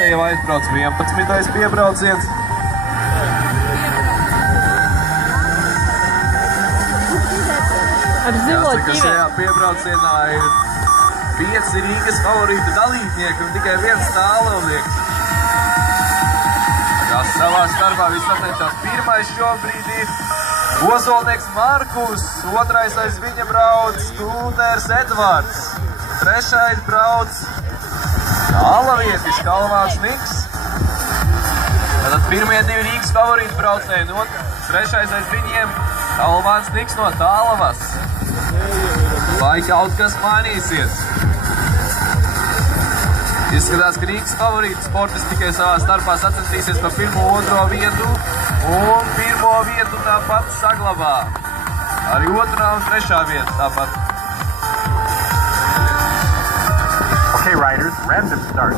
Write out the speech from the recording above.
klasē jau aizbrauc 11. piebrauciens. Jāsaka, šajā piebraucienā ir 5 Rīgas favorītu dalībnieki un tikai 1 tālrunieks. Kas savā starpā visapniekšās pirmais šobrīd ir Ozolnieks Markus, otrais aiz viņa brauc Kulners Edvards, trešais brauc Alavietis Kalvāns Niks. Tātad pirmie 2 Rīgas favorītu braucēji, un trešais aiz viņiem Kalvāns Niks no Tālavas. Vai kaut kas mainīsies? Izskatās, ka Rīgas favorīti sportisti tikai savā starpā sacenstīsies par 1. un 2. vietu, un 1. vietu tāpat saglabā. Arī 2. un 3. vieta tāpat. Okay, riders, random start.